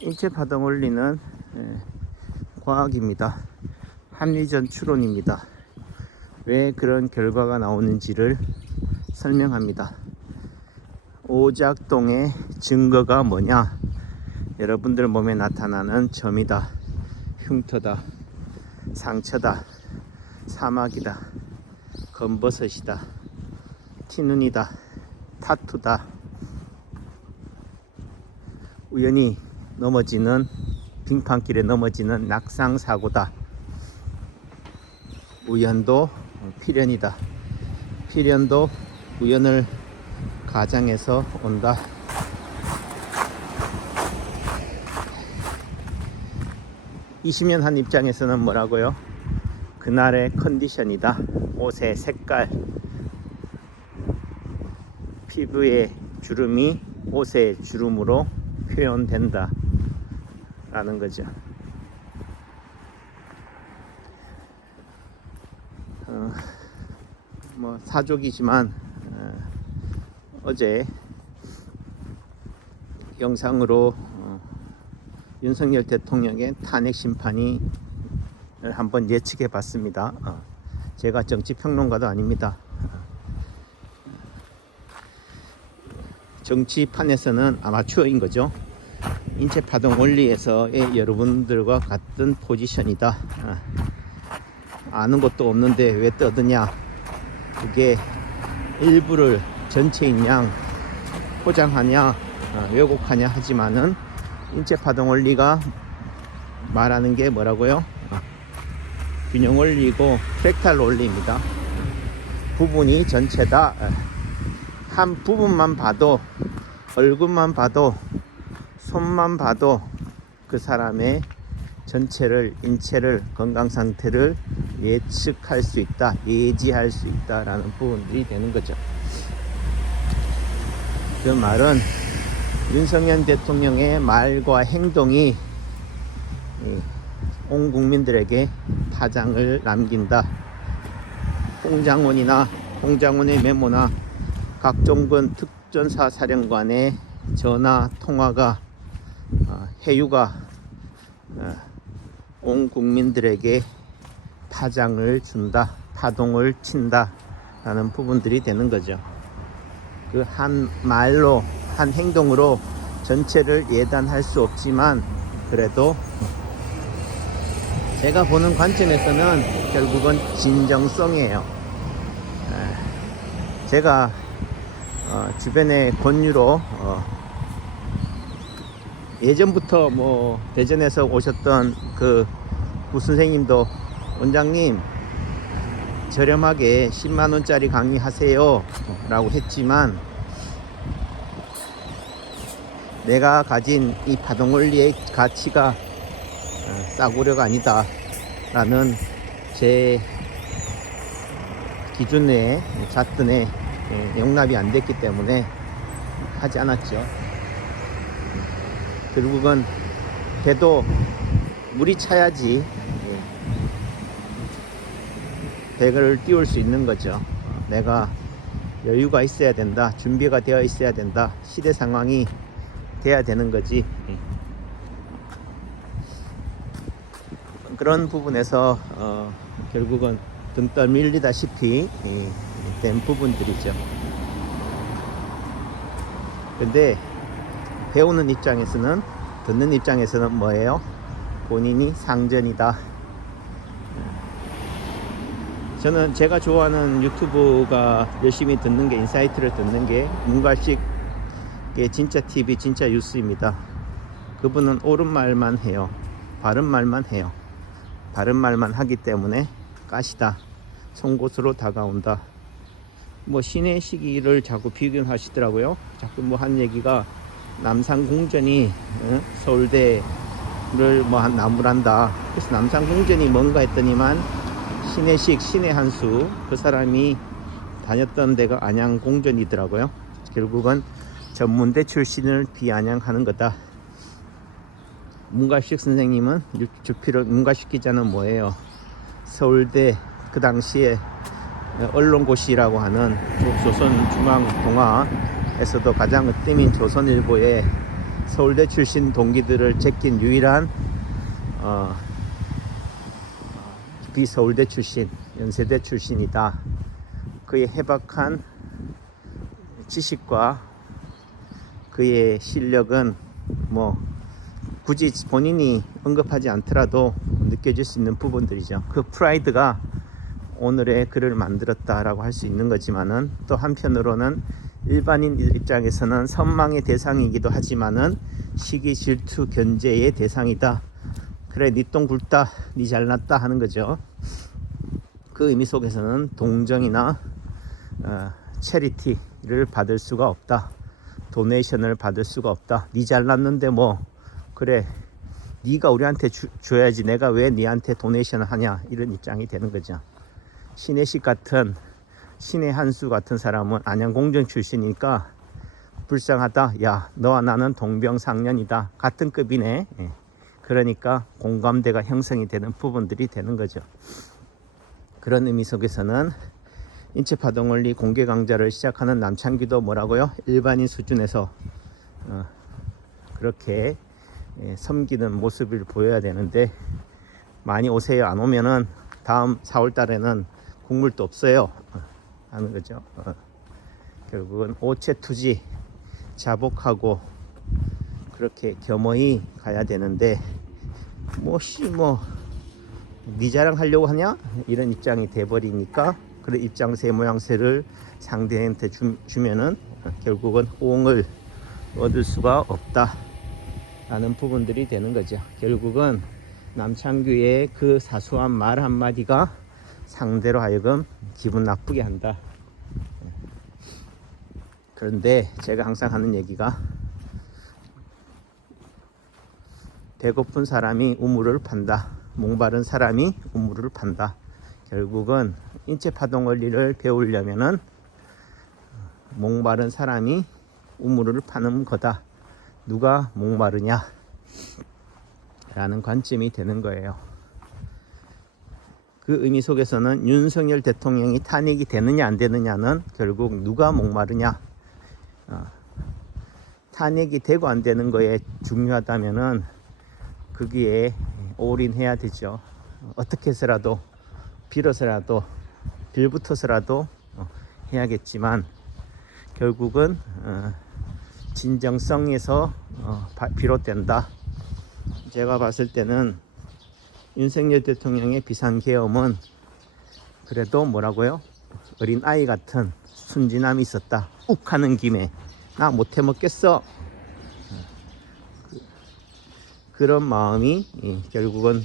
인체 파동 원리는 과학입니다. 합리적 추론입니다. 왜 그런 결과가 나오는지를 설명합니다. 오작동의 증거가 뭐냐? 여러분들 몸에 나타나는 점이다, 흉터다, 상처다, 사막이다, 검버섯이다, 티눈이다, 타투다, 우연히 넘어지는, 빙판길에 넘어지는 낙상사고다, 우연도 필연이다, 필연도 우연을 가장해서 온다. (20년) 한 입장에서는 뭐라고요? 그날의 컨디션이다, 옷의 색깔, 피부의 주름이 옷의 주름으로 표현된다 라는 거죠. 뭐 사족이지만 어제 영상으로 윤석열 대통령의 탄핵 심판이 한번 예측해 봤습니다. 제가 정치평론가도 아닙니다. 정치판에서는 아마추어인 거죠. 인체파동 원리에서의 여러분들과 같은 포지션이다. 아는 것도 없는데 왜 떠드냐, 그게 일부를 전체인 양 포장하냐, 왜곡하냐 하지만은 인체파동 원리가 말하는 게 뭐라고요? 균형 원리고 프랙탈 원리입니다. 부분이 전체다. 한 부분만 봐도, 얼굴만 봐도, 손만 봐도 그 사람의 전체를, 인체를, 건강 상태를 예측할 수 있다, 예지할 수 있다라는 부분들이 되는 거죠. 그 말은 윤석열 대통령의 말과 행동이 온 국민들에게 파장을 남긴다. 홍장원의 메모나 각종군 특전사 사령관의 전화 통화가, 해유가 온 국민들에게 파장을 준다, 파동을 친다 라는 부분들이 되는 거죠. 그 한 말로, 한 행동으로 전체를 예단할 수 없지만, 그래도 제가 보는 관점에서는 결국은 진정성이에요. 제가 주변의 권유로 예전부터 뭐 대전에서 오셨던 그 부선생님도 원장님 저렴하게 10만원짜리 강의하세요 라고 했지만, 내가 가진 이 파동원리의 가치가 싸구려가 아니다 라는 제 기준에, 잣든에 용납이 안 됐기 때문에 하지 않았죠. 결국은 배도 물이 차야지 배를 띄울 수 있는 거죠. 내가 여유가 있어야 된다, 준비가 되어 있어야 된다, 시대 상황이 돼야 되는 거지. 그런 부분에서 결국은 등 떠밀리다시피 된 부분들이죠. 근데 배우는 입장에서는, 듣는 입장에서는 뭐예요? 본인이 상전이다. 저는 제가 좋아하는 유튜브가 열심히 듣는 게, 인사이트를 듣는 게 문갈식의 진짜 TV, 진짜 뉴스입니다. 그분은 옳은 말만 해요. 바른 말만 해요. 바른 말만 하기 때문에 가시다, 송곳으로 다가온다. 뭐 신의 시기를 자꾸 비교하시더라고요. 자꾸 뭐 한 얘기가 남산궁전이 서울대를 뭐 한 나무란다. 그래서 남산궁전이 뭔가 했더니만 신의식, 신의 한수, 그 사람이 다녔던 데가 안양궁전이더라고요. 결국은 전문대 출신을 비아냥하는 거다. 문갈식 선생님은, 주필 문갈식 기자는 뭐예요? 서울대 그 당시에 언론고시라고 하는 조선중앙동아에서도 가장 으뜸인 조선일보의 서울대 출신 동기들을 제낀 유일한 비서울대 출신, 연세대 출신이다. 그의 해박한 지식과 그의 실력은 뭐 굳이 본인이 언급하지 않더라도 느껴질 수 있는 부분들이죠. 그 프라이드가 오늘의 글을 만들었다라고 할 수 있는 거지만은, 또 한편으로는 일반인 입장에서는 선망의 대상이기도 하지만은 시기, 질투, 견제의 대상이다. 그래, 니 똥 굵다, 니 잘났다 하는 거죠. 그 의미 속에서는 동정이나 체리티를 받을 수가 없다. 도네이션을 받을 수가 없다. 니 잘났는데 뭐 그래, 니가 우리한테 줘야지 내가 왜 니한테 도네이션을 하냐, 이런 입장이 되는 거죠. 신혜식 같은, 신의 한수 같은 사람은 안양공정 출신이니까 불쌍하다. 야, 너와 나는 동병상련이다. 같은 급이네. 그러니까 공감대가 형성이 되는 부분들이 되는 거죠. 그런 의미 속에서는 인체파동원리 공개 강좌를 시작하는 남창규도 뭐라고요? 일반인 수준에서 그렇게 섬기는 모습을 보여야 되는데, 많이 오세요. 안 오면은 다음 4월 달에는 국물도 없어요 하는 거죠. 결국은 오체투지, 자복하고 그렇게 겸허히 가야 되는데, 니 자랑 하려고 하냐? 이런 입장이 돼버리니까, 그런 입장새 모양새를 상대한테 주면은 결국은 호응을 얻을 수가 없다 라는 부분들이 되는 거죠. 결국은 남창규의 그 사소한 말 한마디가 상대로 하여금 기분 나쁘게 한다. 그런데 제가 항상 하는 얘기가, 배고픈 사람이 우물을 판다. 목마른 사람이 우물을 판다. 결국은 인체파동 원리를 배우려면은 목마른 사람이 우물을 파는 거다. 누가 목마르냐 라는 관점이 되는 거예요. 그 의미 속에서는 윤석열 대통령이 탄핵이 되느냐 안 되느냐는 결국 누가 목마르냐, 탄핵이 되고 안 되는 거에 중요하다면은 거기에 올인해야 되죠. 어떻게 해서라도, 빌어서라도, 빌붙어서라도 해야겠지만, 결국은 진정성에서 비롯된다. 제가 봤을 때는 윤석열 대통령의 비상계엄은 그래도 뭐라고요? 어린 아이 같은 순진함이 있었다. 욱 하는 김에 나 못해 먹겠어. 그런 마음이 결국은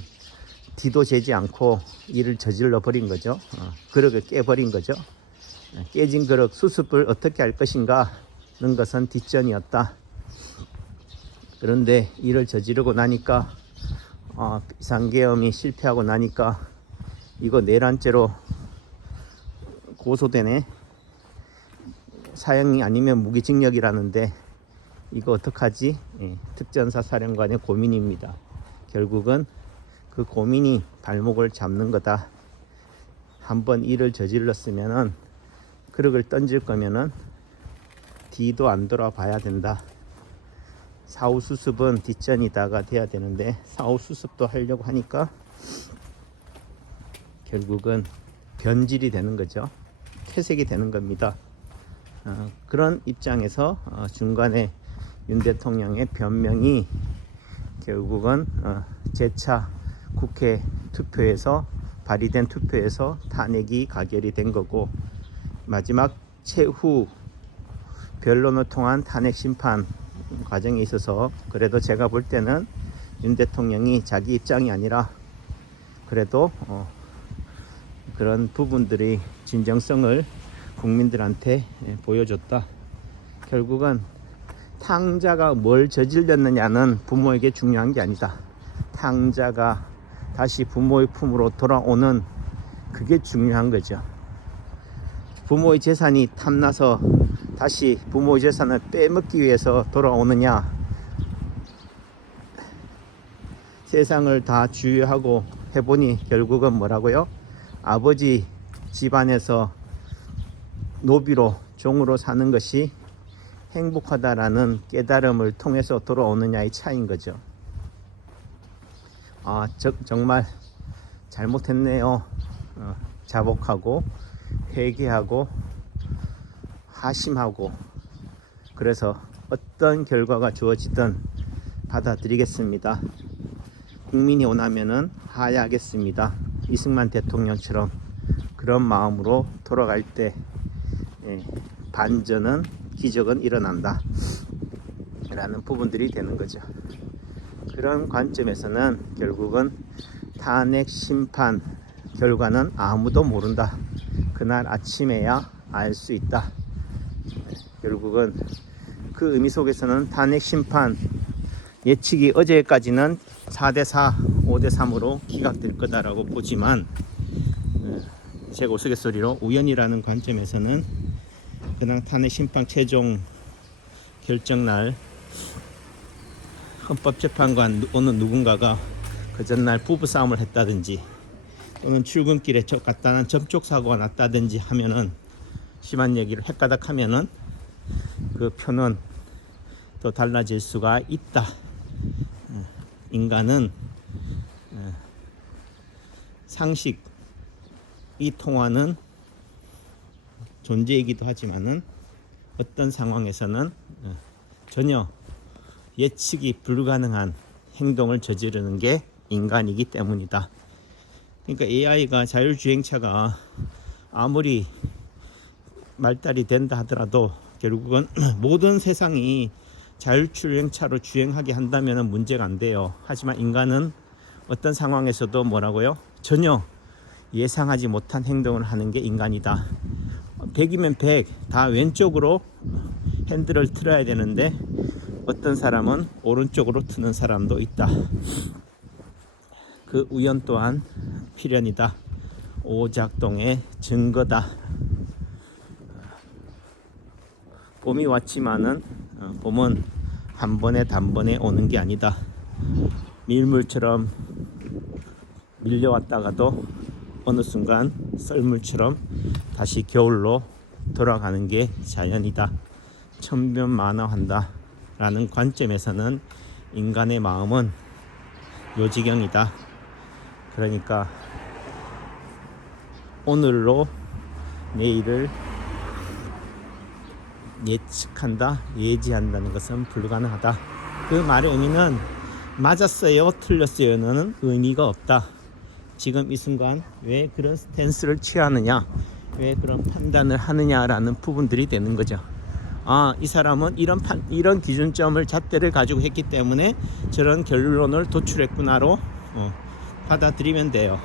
뒤도 재지 않고 일을 저질러 버린 거죠. 그릇을 깨버린 거죠. 깨진 그릇 수습을 어떻게 할 것인가 는 것은 뒷전이었다. 그런데 일을 저지르고 나니까, 비상계엄이 실패하고 나니까 이거 내란죄로 고소되네. 사형이 아니면 무기징역이라는데 이거 어떡하지? 특전사 사령관의 고민입니다. 결국은 그 고민이 발목을 잡는 거다. 한번 일을 저질렀으면은, 그릇을 던질 거면은 뒤도 안 돌아봐야 된다. 사후 수습은 뒷전이다가 돼야 되는데, 사후 수습도 하려고 하니까 결국은 변질이 되는 거죠. 퇴색이 되는 겁니다. 그런 입장에서 중간에 윤 대통령의 변명이 결국은 재차 국회 투표에서, 발의된 투표에서 탄핵이 가결이 된 거고, 마지막 최후 변론을 통한 탄핵 심판 과정에 있어서 그래도 제가 볼 때는 윤 대통령이 자기 입장이 아니라 그래도 그런 부분들이 진정성을 국민들한테 보여줬다. 결국은 탕자가 뭘 저질렀느냐는 부모에게 중요한 게 아니다. 탕자가 다시 부모의 품으로 돌아오는, 그게 중요한 거죠. 부모의 재산이 탐나서 다시 부모의 재산을 빼먹기 위해서 돌아오느냐, 세상을 다 주유하고 해보니 결국은 뭐라고요? 아버지 집안에서 노비로, 종으로 사는 것이 행복하다라는 깨달음을 통해서 돌아오느냐의 차이인 거죠. 아, 정말 잘못했네요. 자복하고 회개하고 하심하고, 그래서 어떤 결과가 주어지든 받아들이겠습니다. 국민이 원하면은 하야하겠습니다. 이승만 대통령처럼 그런 마음으로 돌아갈 때 반전은, 기적은 일어난다 라는 부분들이 되는 거죠. 그런 관점에서는 결국은 탄핵 심판 결과는 아무도 모른다. 그날 아침에야 알 수 있다. 결국은 그 의미 속에서는 탄핵 심판 예측이 어제까지는 4대4, 5대3으로 기각될 거다라고 보지만, 제가 우스갯소리로 우연이라는 관점에서는 그냥 탄핵 심판 최종 결정날 헌법재판관 어느 누군가가 그 전날 부부싸움을 했다든지 또는 출근길에 간단한 접촉사고가 났다든지 하면은, 심한 얘기를 헷가닥 하면은 그 표는 또 달라질 수가 있다. 인간은 상식이 통하는 존재이기도 하지만은 어떤 상황에서는 전혀 예측이 불가능한 행동을 저지르는 게 인간이기 때문이다. 그러니까 AI가, 자율주행차가 아무리 말달이 된다 하더라도 결국은 모든 세상이 자율주행차로 주행하게 한다면 문제가 안 돼요. 하지만 인간은 어떤 상황에서도 뭐라고요? 전혀 예상하지 못한 행동을 하는 게 인간이다. 100이면 100, 다 왼쪽으로 핸들을 틀어야 되는데 어떤 사람은 오른쪽으로 트는 사람도 있다. 그 우연 또한 필연이다. 오작동의 증거다. 봄이 왔지만은 봄은 한 번에 단번에 오는 게 아니다. 밀물처럼 밀려왔다가도 어느 순간 썰물처럼 다시 겨울로 돌아가는 게 자연이다. 천변만화한다 라는 관점에서는 인간의 마음은 요지경이다. 그러니까 오늘로 내일을 예측한다, 예지한다는 것은 불가능하다. 그 말의 의미는 맞았어요, 틀렸어요는 의미가 없다. 지금 이 순간 왜 그런 스탠스를 취하느냐, 왜 그런 판단을 하느냐라는 부분들이 되는 거죠. 아, 이 사람은 이런 기준점을, 잣대를 가지고 했기 때문에 저런 결론을 도출했구나로 받아들이면 돼요.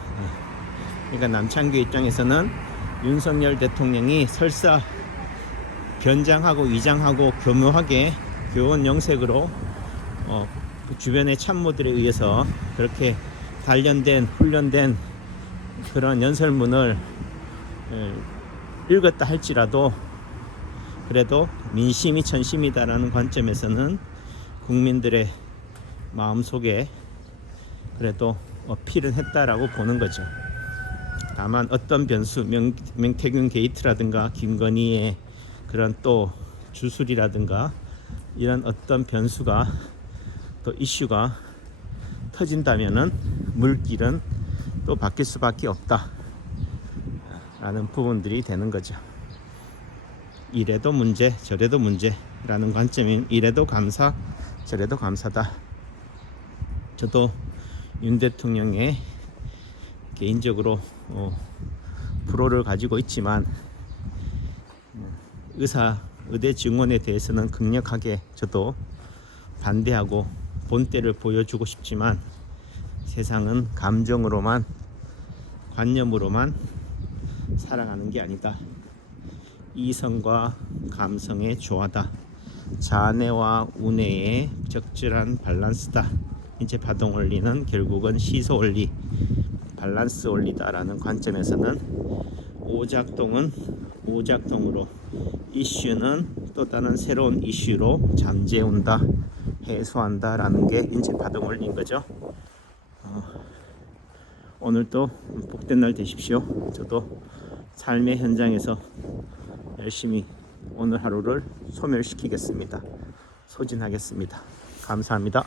그러니까 남창규 입장에서는 윤석열 대통령이 설사 변장하고 위장하고 교묘하게 교원 영색으로 주변의 참모들에 의해서 그렇게 단련된, 훈련된 그런 연설문을 읽었다 할지라도, 그래도 민심이 천심이다라는 관점에서는 국민들의 마음속에 그래도 어필은 했다라고 보는 거죠. 다만 어떤 변수, 명태균 게이트라든가 김건희의 그런 또 주술이라든가 이런 어떤 변수가, 또 이슈가 터진다면은 물길은 또 바뀔 수밖에 없다 라는 부분들이 되는 거죠. 이래도 문제 저래도 문제라는 관점인, 이래도 감사 저래도 감사다. 저도 윤 대통령의 개인적으로 불호를 가지고 있지만 의대 증원에 대해서는 강력하게 저도 반대하고 본때를 보여주고 싶지만, 세상은 감정으로만, 관념으로만 살아가는 게 아니다. 이성과 감성의 조화다. 자뇌와 우뇌의 적절한 밸런스다. 인체 파동 원리는 결국은 시소 원리, 밸런스 원리다라는 관점에서는 오작동은 오작동으로, 이슈는 또 다른 새로운 이슈로 잠재운다, 해소한다 라는 게 인체 파동 원리인 거죠. 오늘도 복된 날 되십시오. 저도 삶의 현장에서 열심히 오늘 하루를 소멸시키겠습니다. 소진하겠습니다. 감사합니다.